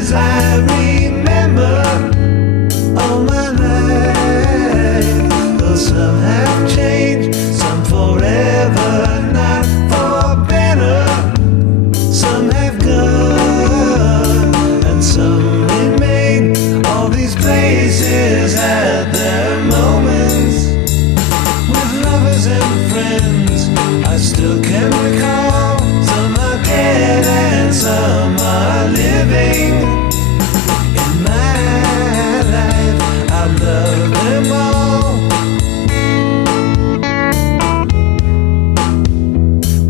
faces I remember all my life. Though some have changed, some forever, not for better. Some have gone and some remain. All these places had their moments. With lovers and friends I still can recall. Some are dead and some are living. In my life I've loved them all,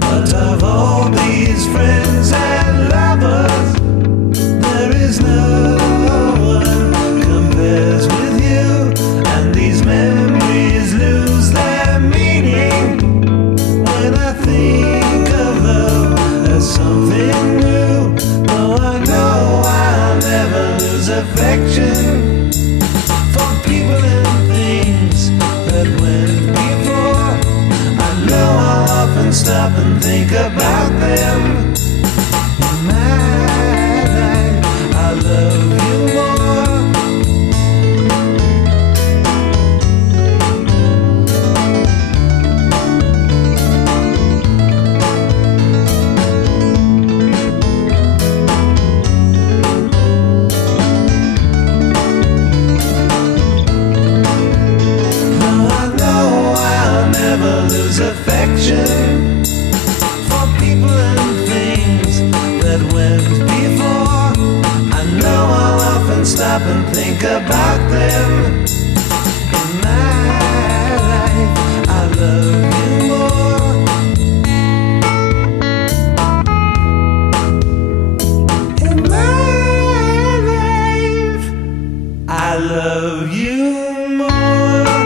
but of all these friends and lovers, there is no one compares with you. And these memories lose their meaning when I think of love as something new. Though I know I'll never lose affection for people and things that went before. I know I'll often stop and think about them. In my life I love you more. Affection for people and things that went before. I know I'll often stop and think about them. In my life I love you more. In my life I love you more.